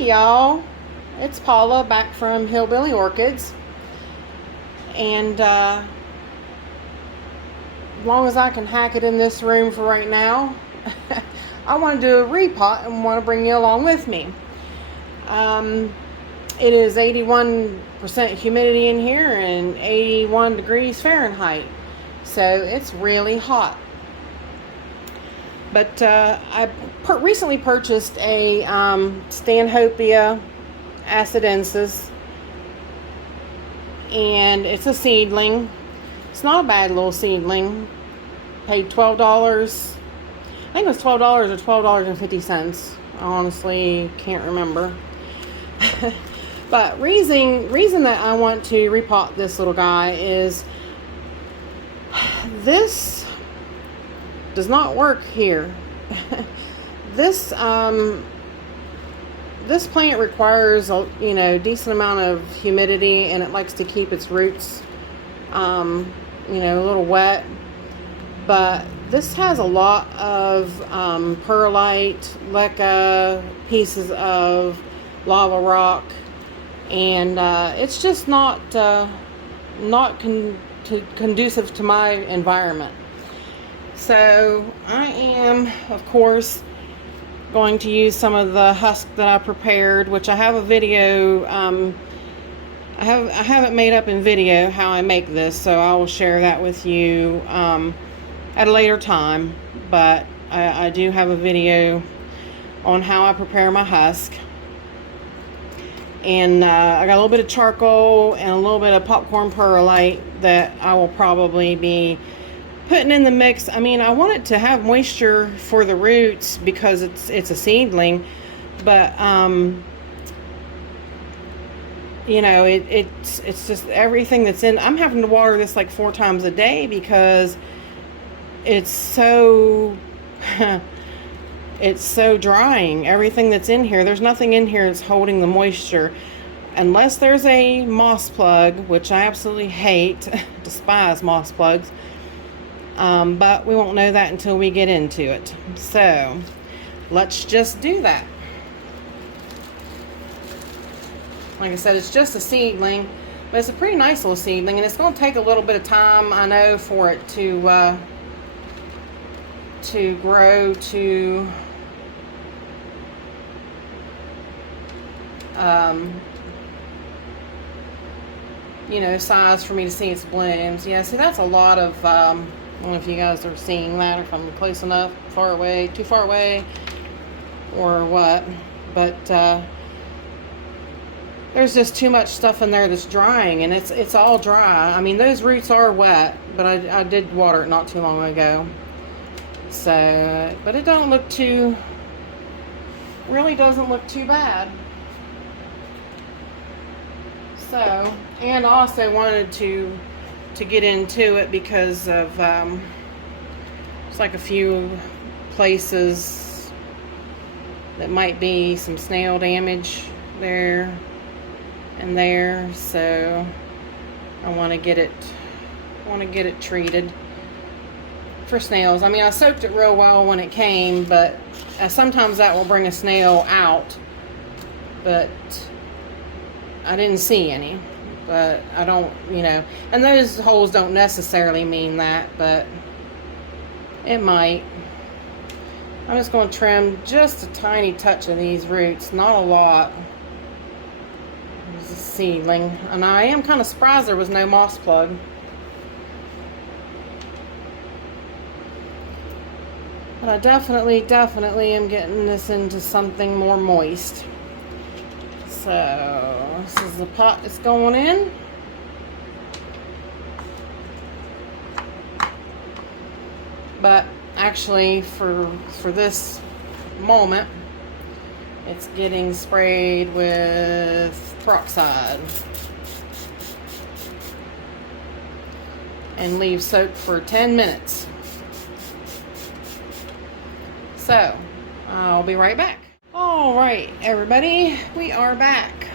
Hey y'all, it's Paula back from Hillbilly Orchids, and as long as I can hack it in this room for right now, I want to do a repot and want to bring you along with me. It is 81% humidity in here and 81 degrees Fahrenheit, so it's really hot. But I recently purchased a Stanhopea Assidensis, and it's a seedling. It's not a bad little seedling. Paid $12. I think it was $12 or $12.50. I honestly can't remember. But reason that I want to repot this little guy is this does not work here. This plant requires a decent amount of humidity, and it likes to keep its roots a little wet. But this has a lot of perlite, leca, pieces of lava rock, and it's just not conducive to my environment. So I am, of course, going to use some of the husk that I prepared, which I have a video. I have it made up in video how I make this, so I will share that with you at a later time. But I do have a video on how I prepare my husk. And I got a little bit of charcoal and a little bit of popcorn perlite that I will probably be putting in the mix. I mean, I want it to have moisture for the roots because it's a seedling, but it's just everything that's in. I'm having to water this like 4 times a day because it's so it's so drying. Everything that's in here, there's nothing in here that's holding the moisture, unless there's a moss plug, which I absolutely hate. Despise moss plugs. But we won't know that until we get into it. So let's just do that. Like I said, it's just a seedling, but it's a pretty nice little seedling, and it's going to take a little bit of time, I know, for it to grow to size for me to see its blooms. Yeah, see, that's a lot of I don't know if you guys are seeing that, or if I'm close enough, far away, too far away, or what. But there's just too much stuff in there that's drying, and it's all dry. I mean, those roots are wet, but I did water it not too long ago. So, but it really doesn't look too bad. So, and I also wanted to get into it because of it's like a few places that might be some snail damage there and there, so I want to get it treated for snails. I mean, I soaked it real well when it came, but sometimes that will bring a snail out, but I didn't see any. But I don't, and those holes don't necessarily mean that, but it might. I'm just going to trim just a tiny touch of these roots, not a lot. There's a seedling, and I am kind of surprised there was no moss plug. But I definitely am getting this into something more moist. So this is the pot it's going in. But actually for this moment, it's getting sprayed with peroxide and leave soaked for 10 minutes. So I'll be right back. All right, everybody, we are back.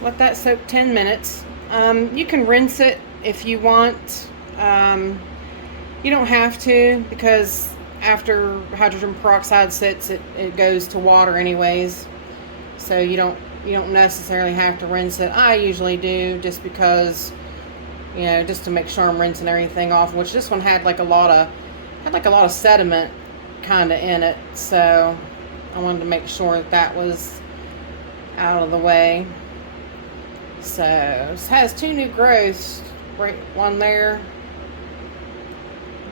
Let that soak 10 minutes. You can rinse it if you want. You don't have to, because after hydrogen peroxide sits, it goes to water anyways. so you don't necessarily have to rinse it. I usually do, just because, you know, just to make sure I'm rinsing everything off, which this one had like a lot of sediment kind of in it, so I wanted to make sure that that was out of the way. So this has 2 new growths, right, one there,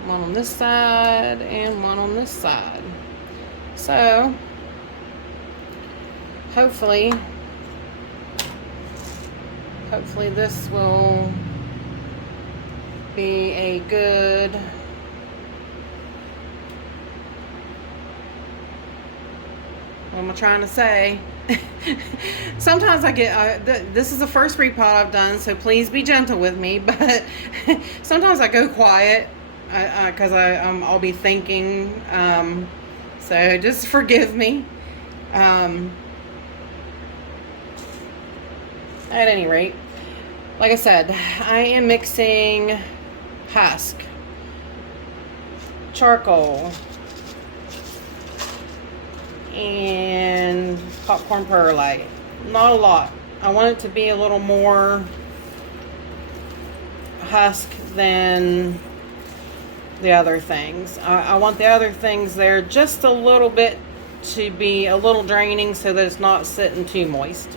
one on this side and one on this side. So hopefully this will be a good what am I trying to say? Sometimes I get, this is the first repot I've done, so please be gentle with me, but sometimes I go quiet because I'll be thinking, so just forgive me. At any rate, like I said, I am mixing husk, charcoal, and popcorn perlite. Not a lot. I want it to be a little more husk than the other things. I want the other things there just a little bit to be a little draining, so that it's not sitting too moist.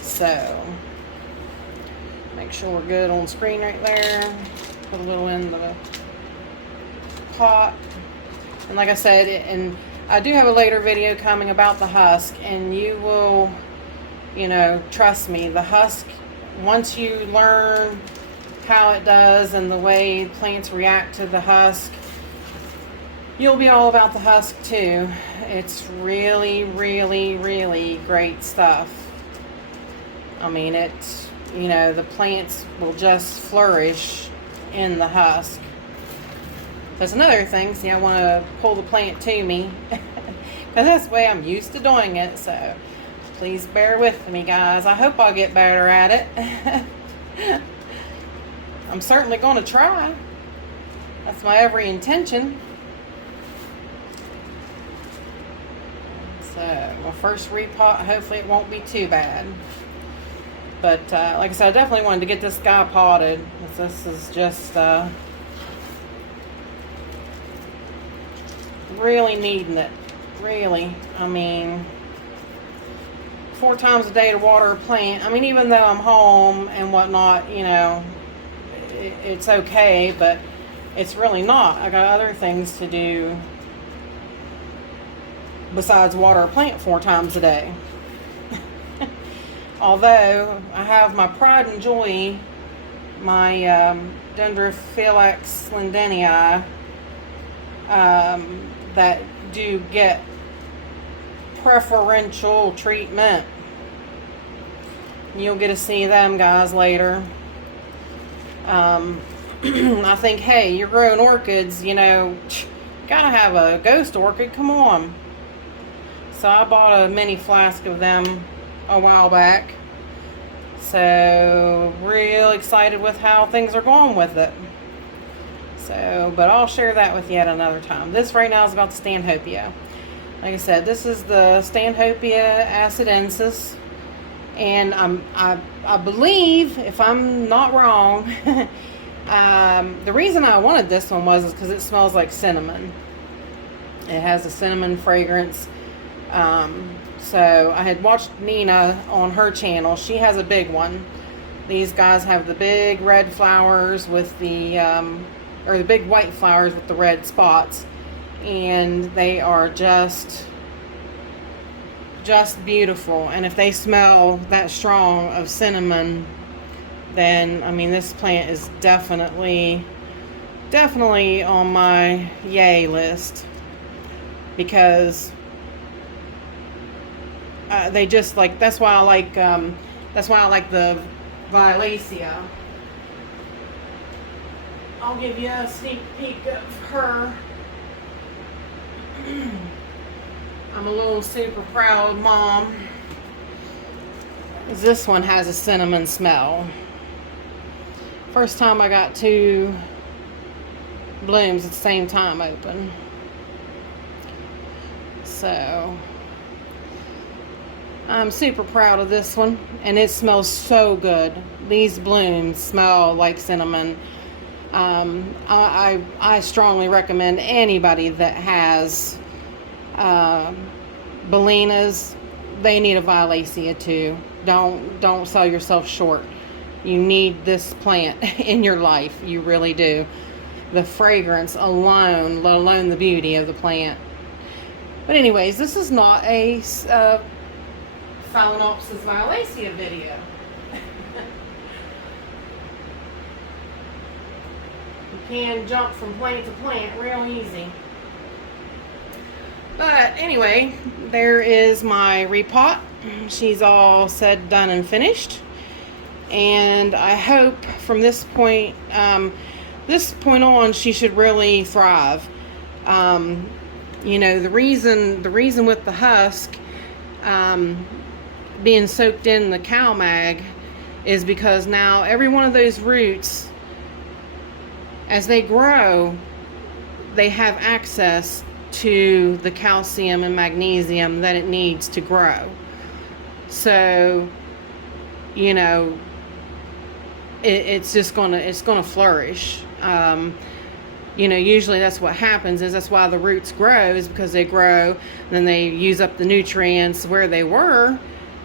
So make sure we're good on screen right there. Put a little in the pot. And like I said, and I do have a later video coming about the husk, and you will, you know, trust me, the husk, once you learn how it does and the way plants react to the husk, you'll be all about the husk too. It's really, really, really great stuff. I mean, it's, you know, the plants will just flourish in the husk. That's another thing. See, I want to pull the plant to me because that's the way I'm used to doing it. So please bear with me, guys. I hope I'll get better at it. I'm certainly going to try. That's my every intention. So my first repot, hopefully it won't be too bad. But like I said, I definitely wanted to get this guy potted. This is just really needing it. Really. I mean, 4 times a day to water a plant. I mean, even though I'm home and whatnot, you know, it's okay, but it's really not. I got other things to do besides water a plant 4 times a day. Although I have my pride and joy, my Phalaenopsis lindenii, that do get preferential treatment. You'll get to see them guys later. I think, hey, you're growing orchids, you know, you gotta have a ghost orchid, come on. So I bought a mini flask of them a while back. So real excited with how things are going with it. So, but I'll share that with you at another time. This right now is about the Stanhopea. Like I said, this is the Stanhopea Assidensis. And I believe, if I'm not wrong, the reason I wanted this one was because it smells like cinnamon. It has a cinnamon fragrance. So I had watched Nina on her channel. She has a big one. These guys have the big red flowers with the, or the big white flowers with the red spots. And they are just beautiful. And if they smell that strong of cinnamon, then, I mean, this plant is definitely on my yay list. Because they just like, that's why I like the Violacea. I'll give you a sneak peek of her. I'm a little super proud mom. This one has a cinnamon smell. First time I got 2 blooms at the same time open. So I'm super proud of this one, and it smells so good. These blooms smell like cinnamon. I strongly recommend anybody that has Bellinas, they need a Violacea too. Don't sell yourself short. You need this plant in your life. You really do. The fragrance alone, let alone the beauty of the plant. But anyways, this is not a phalaenopsis violacea video. You can jump from plant to plant real easy. But anyway, there is my repot. She's all said, done, and finished. And I hope from this point on, she should really thrive. You know, the reason with the husk being soaked in the cow mag is because now every one of those roots, as they grow, they have access to the calcium and magnesium that it needs to grow. So, you know, it's gonna flourish. You know, usually that's what happens, is that's why the roots grow, is because they grow and then they use up the nutrients where they were,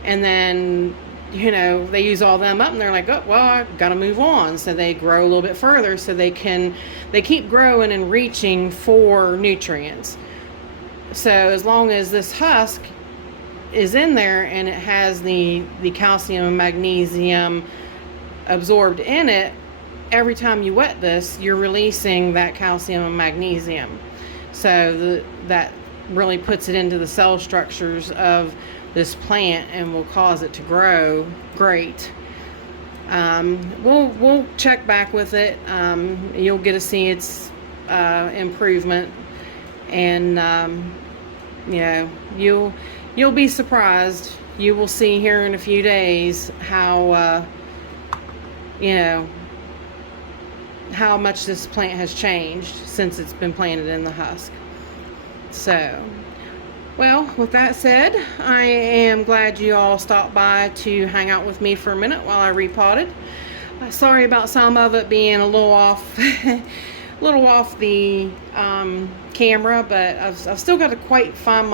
and then, you know, they use all them up and they're like, oh, well, I gotta move on. So they grow a little bit further so they keep growing and reaching for nutrients. So as long as this husk is in there and it has the calcium and magnesium absorbed in it, every time you wet this, you're releasing that calcium and magnesium. So that really puts it into the cell structures of this plant and will cause it to grow great. We'll check back with it. You'll get to see its improvement, and you know, you'll be surprised. You will see here in a few days how you know, how much this plant has changed since it's been planted in the husk. So, well, with that said, I am glad you all stopped by to hang out with me for a minute while I repotted. Sorry about some of it being a little off the camera, but I've still got to quite find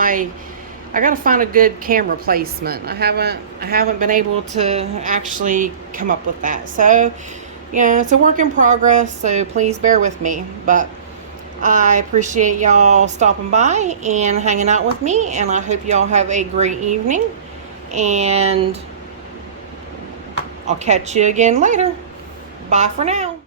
I got to find a good camera placement. I haven't been able to actually come up with that. So, you know, it's a work in progress, so please bear with me. But I appreciate y'all stopping by and hanging out with me, and I hope y'all have a great evening, and I'll catch you again later. Bye for now.